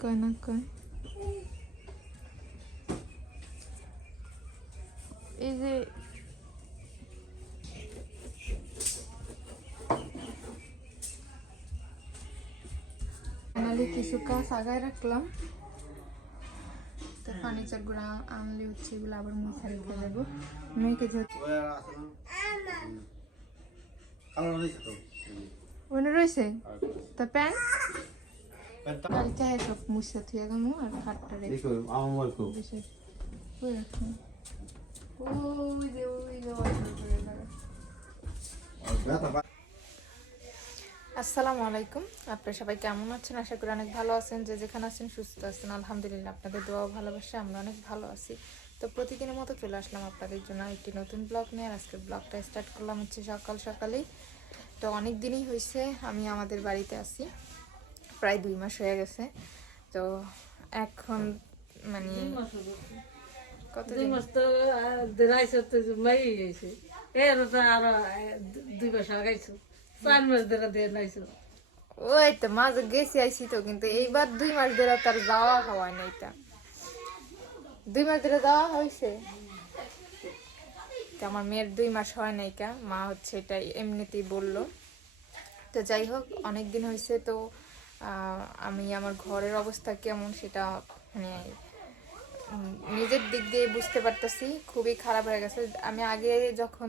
কয় না কয় এই যে ফাইনালি কিছু কাজ আগায় রাখলাম তো ফার্নিচারগুলো আনলে হচ্ছে এগুলো আবার মুছে রেখে দেবো মেয়েকে যে ওনে রয়েছে তা প্যান্ট কালকে সব মুছে থুয়ে গেমু আর খাটটা রেখে বিষয় ওই রাখুন ওই যে ওই যে ওই করে লাগা আসসালামু আলাইকুম। আপনারা সবাই কেমন আছেন? আশা করি অনেক ভালো আছেন। যে যেখানে আছেন সুস্থ আছেন। আলহামদুলিল্লাহ আপনাদের দোয়া ও ভালোবাসা আমরা অনেক ভালো আছি। তো প্রতিদিনের মতো চলে আসলাম আপনাদের জন্য একটি নতুন ব্লগ নিয়ে। আজকে ব্লগটা স্টার্ট করলাম হচ্ছে সকাল সকালেই। তো অনেক দিনই হয়েছে আমি আমাদের বাড়িতে আছি। প্রায় দুই মাস হয়ে গেছে। তো এখন মানে কত দুই মাস তো দেড়াইছো তো মাই গেছে এর তো আরও দুই মাস আগাইছো চার মাস ধরে দিয়ে নাইছো ওই তো মাঝে গেছি আইছি তো কিন্তু এইবার দুই মাস ধরে তার যাওয়া হওয়ায় নাই তা দুই মাস ধরে যাওয়া হয়েছে। আমার মেয়ের দুই মাস হয় নাই কা মা হচ্ছে এটা এমনিতেই বলল। তো যাই হোক অনেক দিন হয়েছে তো আমি আমার ঘরের অবস্থা কেমন সেটা মানে নিজের দিক দিয়ে বুঝতে পারতেছি। খুবই খারাপ হয়ে গেছে। আমি আগে যখন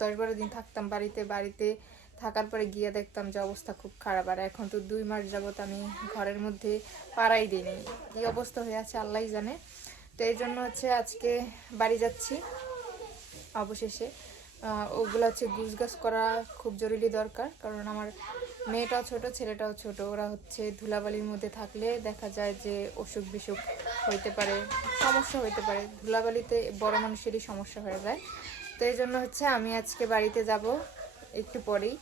দশ বারো দিন থাকতাম বাড়িতে বাড়িতে থাকার পরে গিয়ে দেখতাম যে অবস্থা খুব খারাপ। আর এখন তো দুই মাস যাবত আমি ঘরের মধ্যে পাড়াই দিইনি। কি অবস্থা হয়ে আছে আল্লাহই জানে। তো এই জন্য হচ্ছে আজকে বাড়ি যাচ্ছি অবশেষে। ওগুলো হচ্ছে গুছগাছ করা খুব জরুরি দরকার। কারণ আমার মেয়েটাও ছোট, ছেলেটাও ছোট। ওরা হচ্ছে ধুলাবালির মধ্যে থাকলে দেখা যায় যে অসুখ বিসুখ হইতে পারে, সমস্যা হইতে পারে। ধুলাবালিতে বড় মানুষেরই সমস্যা হয়ে যায়। তো এই জন্য হচ্ছে আমি আজকে বাড়িতে যাব একটু পরেই।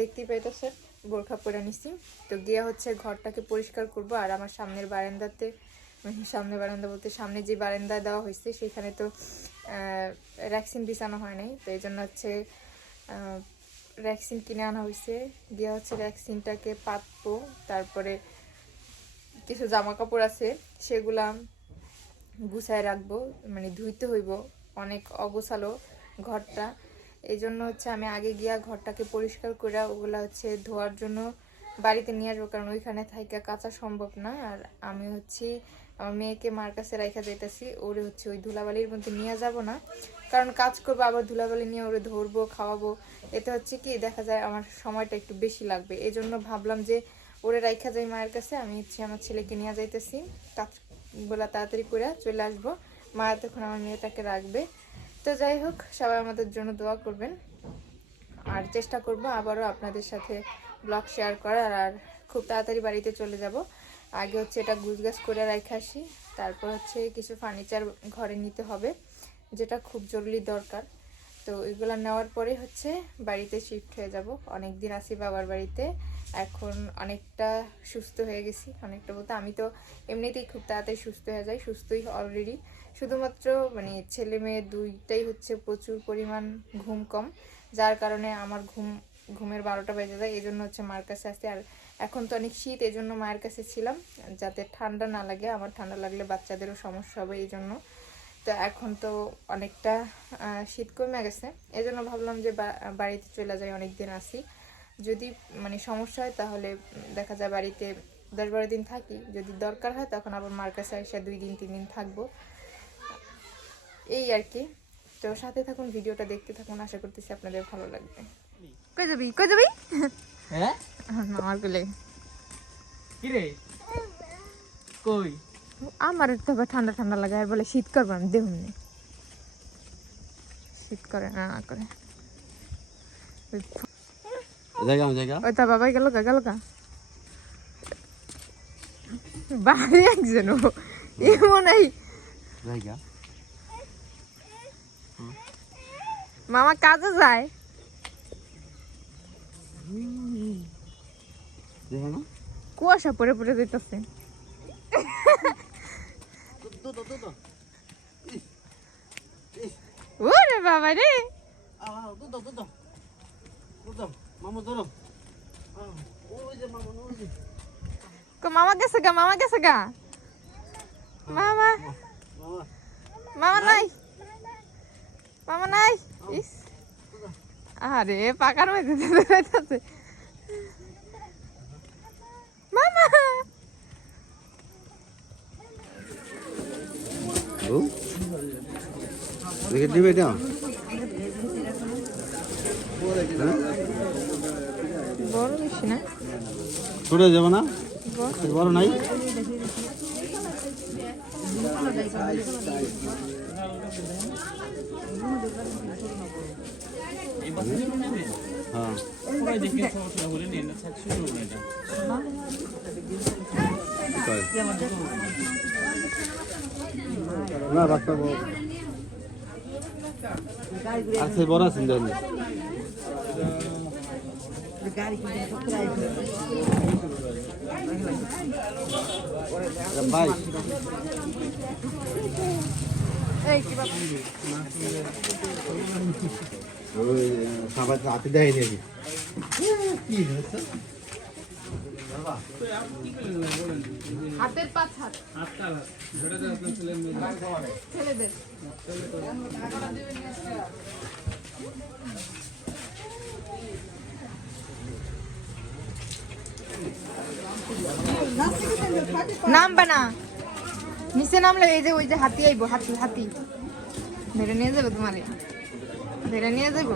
দেখতেই পাইতেছে বোরখা পরে নিছি। তো গিয়ে হচ্ছে ঘরটাকে পরিষ্কার করব আর আমার সামনের বারান্দাতে মানে সামনে বারান্দা বলতে সামনে যে বারান্দা দেওয়া হয়েছে, সেখানে তো ভ্যাকসিন বিছানো হয় নাই। তো এই জন্য হচ্ছে ভ্যাকসিন কিনে আনা হয়েছে দিয়ে হচ্ছে ভ্যাকসিনটাকে পাতবো, তারপরে কিছু জামা কাপড় আছে, সেগুলা গুছায় রাখব মানে ধুইতে হইব, অনেক অগোছালো ঘরটা। এই জন্য হচ্ছে আমি আগে গিয়া ঘরটাকে পরিষ্কার করে ওগুলা হচ্ছে ধোয়ার জন্য বাড়িতে নিয়ে আসব, কারণ ওইখানে থাইকা কাঁচা সম্ভব না। আর আমি হচ্ছে, আমার মেয়েকে মার কাছে রাইখা যাইতেছি ওরে হচ্ছে ওই ধুলাবালির মধ্যে নিয়ে যাব না। কারণ কাজ করব, আবার ধুলাবালি নিয়ে ওরে ধরবো, খাওয়াবো। এতে হচ্ছে কি, দেখা যায় আমার সময়টা একটু বেশি লাগবে। এই জন্য ভাবলাম যে, ওরে রাইখা যাই মায়ের কাছে, আমি হচ্ছে আমার ছেলেকে নিয়ে যাইতেছি। কাজগুলা তাড়াতাড়ি করে চলে আসব। মা তখন আমার মেয়েটাকে রাখবে। তো যাই হোক, সবাই আমাদের জন্য দোয়া করবেন। আর চেষ্টা করব আবারও আপনাদের সাথে ব্লগ শেয়ার করার আর খুব তাড়াতাড়ি বাড়িতে চলে যাব। আগে হচ্ছে এটা গুছগাছ করে রেখে আসি, তারপর হচ্ছে কিছু ফার্নিচার ঘরে নিতে হবে, যেটা খুব জরুরি দরকার। তো এগুলো নেওয়ার পরে হচ্ছে বাড়িতে শিফট হয়ে যাব। অনেক দিন আছি বাবার বাড়িতে, এখন অনেকটা সুস্থ হয়ে গেছি, অনেকটা বলতে আমি তো এমনিতেই খুব তাড়াতাড়ি সুস্থ হয়ে যাই, সুস্থই অলরেডি শুধুমাত্র মানে ছেলে মেয়ে দুইটাই হচ্ছে প্রচুর পরিমাণ ঘুম কম, যার কারণে আমার ঘুম ঘুমের বারোটা বেজে যায়, এই জন্য হচ্ছে মার কাছে আসতে আর এখন তো অনেক শীত, এই জন্য মায়ের কাছে ছিলাম, যাতে ঠান্ডা না লাগে, আমার ঠান্ডা লাগলে বাচ্চাদেরও সমস্যা হবে এই জন্য। তো এখন তো অনেকটা শীত কমে গেছে, এই জন্য ভাবলাম যে বাড়িতে চলে যাই অনেক দিন আসি। যদি মানে সমস্যা হয় তাহলে দেখা যায় বাড়িতে দশ বারো দিন থাকি, যদি দরকার হয় তখন আবার মার কাছে এসে দুই দিন, তিন দিন থাকব। এই আর কি। তো সাথে থাকুন, ভিডিওটা দেখতে থাকুন, আশা করতেছি আপনাদের ভালো লাগবে। কই যাবি? কই যাবি? হ্যাঁ আমার কোলে। কি রে কই? আমার তো ঠান্ডা ঠান্ডা লাগে আর বলে শীত করব আমি দেখুন নি। শীত করে না না করে। ওই ফ- জায়গা। জায়গা ওই তা বাবাই গেল গা গেল গা। বাইরে একজন এমন এই মামা কাজে যায়। কুয়াশা তো তো ওরে বাবা রে। মামা গেছে গা, মামা গেছে গা। মামা। মামা নাই। মামা নাই। ইস। আরে পাকার মধ্যে যাইতাছে মামা ও দেখে দিবে এটা? হ্যাঁ? ছুটে যাবে না? বড় বড় নাই? হ্যাঁ। করে? না পারব। আর সে বড় আছেন দেখুন ভাই। খাবার হাতে দেয় কি হয়েছে হাতের পাঁচ হাত। ছেলেদের। নামবে না। নিচে নামলে এই যে ওই যে হাতি আইবো, হাতি হাতি। ধরে নিয়ে যাবে তোমারে। ধরে নিয়ে যাব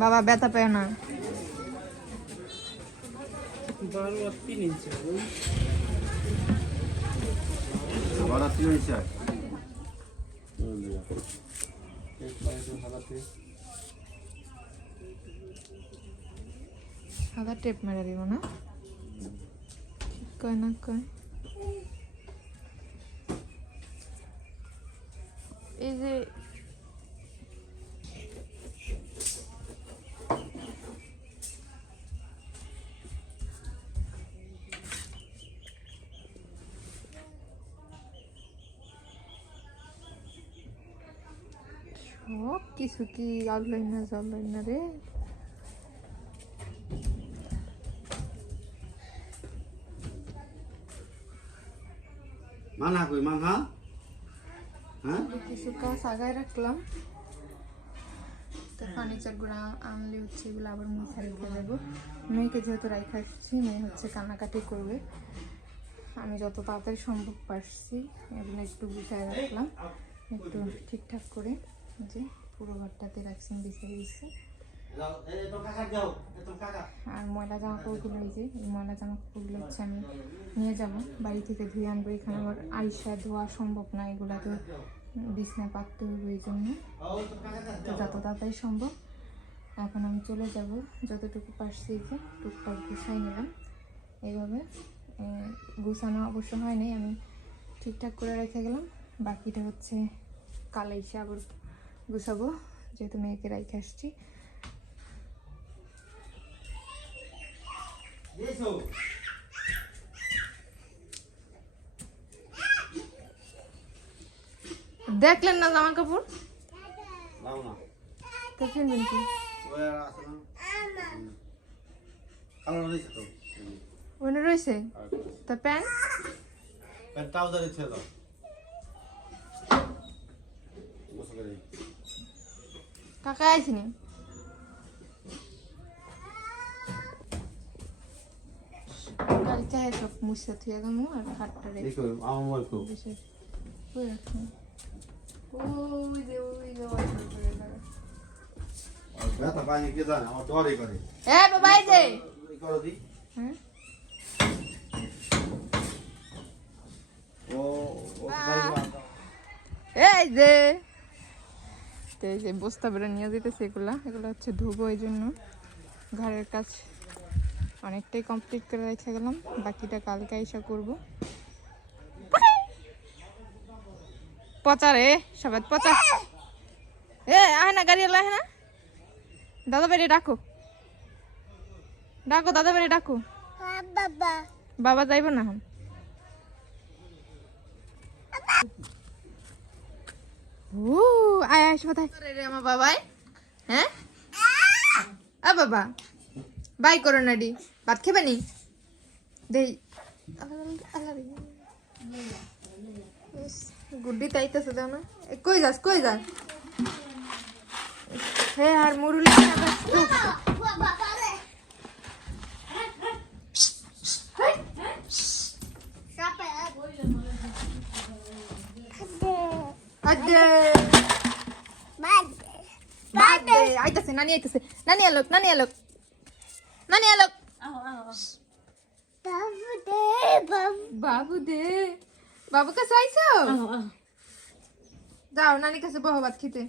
বাবা ব্যথা পেও না। সাদা টেপ মেরে দিব না? কয় না কয়? এই যে সব কিছু কি আল্লাহ না জাল্লাই না রে? কই হ্যাঁ? কিছু কাজ আগায় রাখলাম। তো ফার্নিচারগুলো আনলে হচ্ছে এগুলো আবার রেখে দেবো। মেয়েকে যেহেতু রাইখে আসছি মেয়ে হচ্ছে কান্নাকাটি করবে। আমি যত তাড়াতাড়ি সম্ভব পারছি এগুলো একটু গুছায় রাখলাম একটু ঠিকঠাক করে। যে পুরো ঘরটাতে রাখছি বিছিয়ে দিচ্ছি। আর ময়লা জামা কাপড়গুলো এই যে এই ময়লা জামা কাপড়গুলো হচ্ছে আমি নিয়ে যাব। বাড়ি থেকে ধুয়ে আনব এখানে আমার আইসা ধোয়া সম্ভব না এগুলো তো বিছনায় পাততে হবে এই জন্য। তো যত তাড়াতাড়ি সম্ভব এখন আমি চলে যাব। যতটুকু পারছি যে টুকটাক গুছাই নিলাম। এইভাবে গুছানো অবশ্য হয়নি আমি ঠিকঠাক করে রেখে গেলাম। বাকিটা হচ্ছে কাল এসে আবার গুছাবো যেহেতু মেয়েকে রেখে আসছি। দেখলেন না জামা কাপড়? রয়েছে ওখানে রয়েছে? তা প্যান্ট? আইসিনি কাল চাহে সব মুছে থুয়ে গেমু আর খাটটা রেখে আমার খুব ওই যে ওই যে ওই করে ব্যথা পাইনি কে জানে আমার ডরই করে এ বাবা এই যে করো দি হ্যাঁ ও ও এই যে তো এই যে বস্তা বেড়ে নিয়ে যেতেছে এগুলা এগুলো হচ্ছে ধুবো এই জন্য। ঘরের কাজ অনেকটাই কমপ্লিট করে রেখে গেলাম বাকিটা কালকে এসে করব। পচা রে সবাই পচা। এ আহে না গাড়ি এলো আহে না। দাদা বেড়ে ডাকো। ডাকো দাদা বেড়ে ডাকো। বাবা যাইব না এখন। ও আয় আয় সবাই রে আমার বাবাই। হ্যাঁ? আ বাবা। বাই করো না ডি। ভাত খেবে নি? দেই। গুড্ডি তাইতেছে দাও না? এ, কই যাস কই যাস? হে আর মুরুলি আদে বাদে আইতাছে নানি আইতাছে নানি আলোক নানি আলোক নানি আলোক বাবু দে বাবু কাছে আইছো যাও নানি কাছে বহবাত খেতে